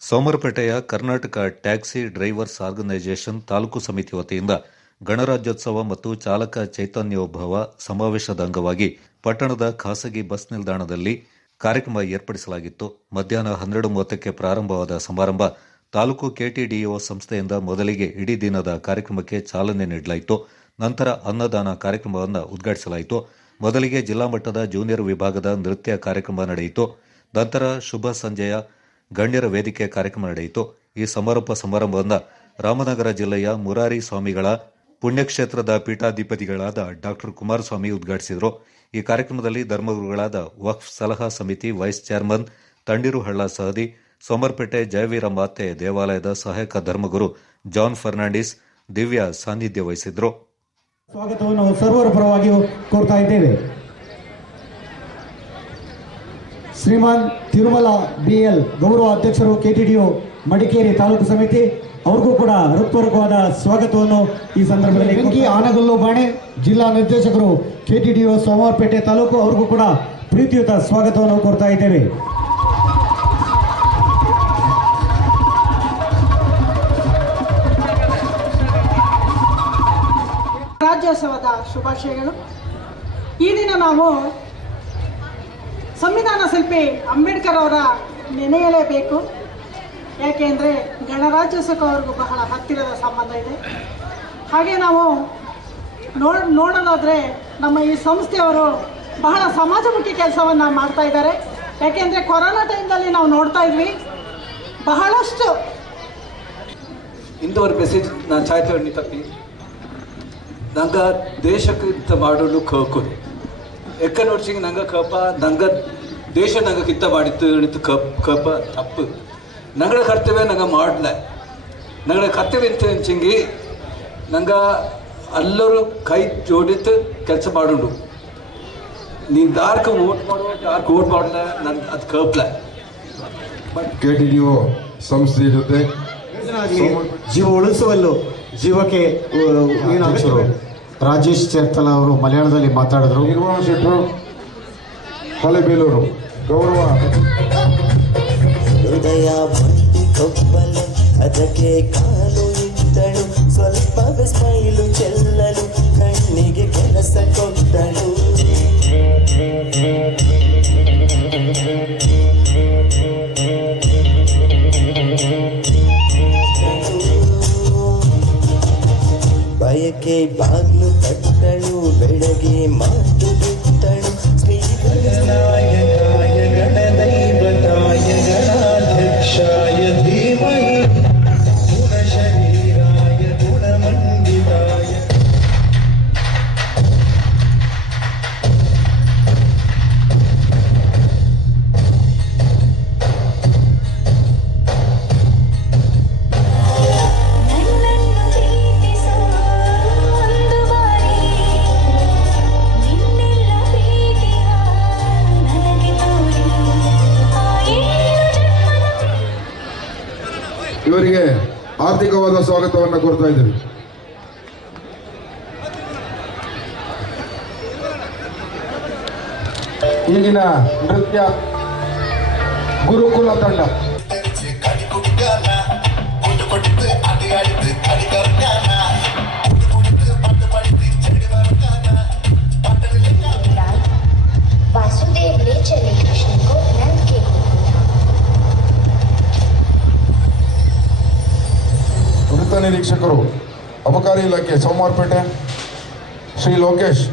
ಸೋಮರಪೇಟೆಯ Karnataka taxi drivers organisation taluk ಸಮಿತಿ ವತಿಯಿಂದ ಗಣರಾಜ್ಯೋತ್ಸವ ಮತ್ತು ಚಾಲಕ ಚೈತನ್ಯೋಭವ ಸಮಾವೇಶದ ಅಂಗವಾಗಿ ಪಟ್ಟಣದ ಖಾಸಗಿ ಬಸ್ ನಿಲ್ದಾಣದಲ್ಲಿ ಕಾರ್ಯಕ್ರಮ ಏರ್ಪಡಿಸಲಾಗಿತ್ತು. ಮಧ್ಯಾಹ್ನ ಹನ್ನೆರಡು ಮೂವತ್ತಕ್ಕೆ ಪ್ರಾರಂಭವಾದ ಸಮಾರಂಭ ತಾಲೂಕು ಕೆಟಿಡಿಒ ಸಂಸ್ಥೆಯಿಂದ ಮೊದಲಿಗೆ ಇಡೀ ದಿನದ ಕಾರ್ಯಕ್ರಮಕ್ಕೆ ಚಾಲನೆ ನೀಡಲಾಯಿತು. ನಂತರ ಅನ್ನದಾನ ಕಾರ್ಯಕ್ರಮವನ್ನು ಉದ್ಘಾಟಿಸಲಾಯಿತು. ಮೊದಲಿಗೆ ಜಿಲ್ಲಾ ಮಟ್ಟದ ಜೂನಿಯರ್ ವಿಭಾಗದ ನೃತ್ಯ ಕಾರ್ಯಕ್ರಮ ನಡೆಯಿತು. ನಂತರ ಶುಭ ಸಂಜೆಯ ಗಣ್ಯರ ವೇದಿಕೆ ಕಾರ್ಯಕ್ರಮ ನಡೆಯಿತು. ಈ ಸಮಾರೋಪ ಸಮಾರಂಭದಿಂದ ರಾಮನಗರ ಜಿಲ್ಲೆಯ ಮುರಾರಿ ಸ್ವಾಮಿಗಳ ಪುಣ್ಯಕ್ಷೇತ್ರದ ಪೀಠಾಧಿಪತಿಗಳಾದ ಡಾಕ್ಟರ್ ಕುಮಾರಸ್ವಾಮಿ ಉದ್ಘಾಟಿಸಿದರು. ಈ ಕಾರ್ಯಕ್ರಮದಲ್ಲಿ ಧರ್ಮಗುರುಗಳಾದ ವಕ್ಫ್ ಸಲಹಾ ಸಮಿತಿ ವೈಸ್ ಚೇರ್ಮನ್ ತಂಡೀರು ಹಳ್ಳ ಸಹದಿ, ಸೋಮರ್ಪೇಟೆ ಜಯವೀರ ಮಾತೆ ದೇವಾಲಯದ ಸಹಾಯಕ ಧರ್ಮಗುರು ಜಾನ್ ಫರ್ನಾಂಡಿಸ್, ದಿವ್ಯ ಸಾನ್ನಿಧ್ಯ ವಹಿಸಿದ್ರು. ಸ್ವಾಗತವನ್ನು ಸರ್ವರ ಪರವಾಗಿ ಕೋರ್ತಾ ಇದ್ದೇವೆ. ಶ್ರೀಮಾನ್ ತಿರುಮಲ ಬಿ ಎಲ್ ಗೌರವ ಅಧ್ಯಕ್ಷರು ಕೆಟಿಡಿಒ ಮಡಿಕೇರಿ ತಾಲೂಕು ಸಮಿತಿ ಅವ್ರಿಗೂ ಕೂಡ ಹೃತ್ಪೂರ್ವಕವಾದ ಸ್ವಾಗತವನ್ನು ಈ ಸಂದರ್ಭದಲ್ಲಿ ಬೆಂಕಿ ಆನಗಲ್ಲು ಬಾಣೆ ಜಿಲ್ಲಾ ನಿರ್ದೇಶಕರು ಕೆಟಿಡಿಒ ಸೋಮವಾರಪೇಟೆ ತಾಲೂಕು ಅವ್ರಿಗೂ ಕೂಡ ಪ್ರೀತಿಯುತ ಸ್ವಾಗತವನ್ನು ಕೋರ್ತಾ ಇದ್ದೇವೆ. ರಾಜ್ಯೋತ್ಸವದ ಶುಭಾಶಯಗಳು. ಈ ದಿನ ನಾವು ಸಂವಿಧಾನ ಶಿಲ್ಪಿ ಅಂಬೇಡ್ಕರ್ ಅವರ ನೆನೆಯಲೇಬೇಕು. ಯಾಕೆಂದರೆ ಗಣರಾಜ್ಯೋತ್ಸವಕ್ಕೆ ಅವ್ರಿಗೂ ಬಹಳ ಹತ್ತಿರದ ಸಂಬಂಧ ಇದೆ. ಹಾಗೆ ನಾವು ನೋಡ್, ನೋಡೋದಾದರೆ ನಮ್ಮ ಈ ಸಂಸ್ಥೆಯವರು ಬಹಳ ಸಮಾಜಮುಖಿ ಕೆಲಸವನ್ನು ಮಾಡ್ತಾ ಇದ್ದಾರೆ. ಯಾಕೆಂದರೆ ಕೊರೋನಾ ಟೈಮ್ದಲ್ಲಿ ನಾವು ನೋಡ್ತಾ ಇದ್ವಿ, ಬಹಳಷ್ಟು ಇಂಥವ್ರ ಮೆಸೇಜ್ ನಾನು ಚಾಯ್ತೇವೆ ತಪ್ಪಿ. ನಂಗೆ ದೇಶಕ್ಕೆ ಇಂಥ ಮಾಡಲು ಕಳ್ಕೊದು ಎಕ್ಕ ನೋಡ್ಸಿಂಗ್ ನಂಗೆ ಕಪ ನಂಗೆ ದೇಶ ನಂಗೆ ಕಿತ್ತ ಮಾಡಿತ್ತು ಹೇಳಿತ್ತು ಕಪ್ ಕಪ ತಪ್ಪು. ನಂಗಳ ಕರ್ತವ್ಯ ನಂಗೆ ಮಾಡಲ. ನಂಗಡ ಕರ್ತವ್ಯ ಅಂತ ಹಂಚಿಂಗಿ ನಂಗೆ ಎಲ್ಲರೂ ಕೈ ಜೋಡಿತ್ತು ಕೆಲಸ ಮಾಡುಂಡು. ನೀನು ದಾರ್ಕ ಓಟ್ ಮಾಡುವ ದಾರ್ಕ ಓಟ್ ಮಾಡಲ ನನ್ ಅದು ಕಪ್ಲ. ಕೆ ಸಂಸ್ಥೆ ಜೊತೆ ಜೀವ ಉಳಿಸುವಲ್ಲೂ ಜೀವಕ್ಕೆ ಮೀನಾಕ್ಷರು ರಾಜೇಶ್ ಚೇರ್ತಲ ಅವರು ಮಲಯಾಳದಲ್ಲಿ ಮಾತಾಡಿದ್ರು. ನಿರ್ವಾಣ ಶೆಟ್ಟರು ಹಳೆಬೇಲೂರು ಗೌರವ. ಹೃದಯ ಅದಕ್ಕೆ ಕಾಲು ಬಯಕೆ ಬಾಗ್ಲು ತಟ್ಟಳು ಬೆಳಗ್ಗೆ ಮಾತು ಬಿಟ್ಟಳು? ಶ್ರೀಗಣನಾಯ ಇವರಿಗೆ ಆರ್ಥಿಕವಾದ ಸ್ವಾಗತವನ್ನು ಕೋರ್ತಾ ಇದ್ದೀವಿ. ಈಗಿನ ನೃತ್ಯ ಗುರುಕುಲ ತಂಡ. निरीक्षक अबकारी इलाके सोमवारपेटे श्री लोकेश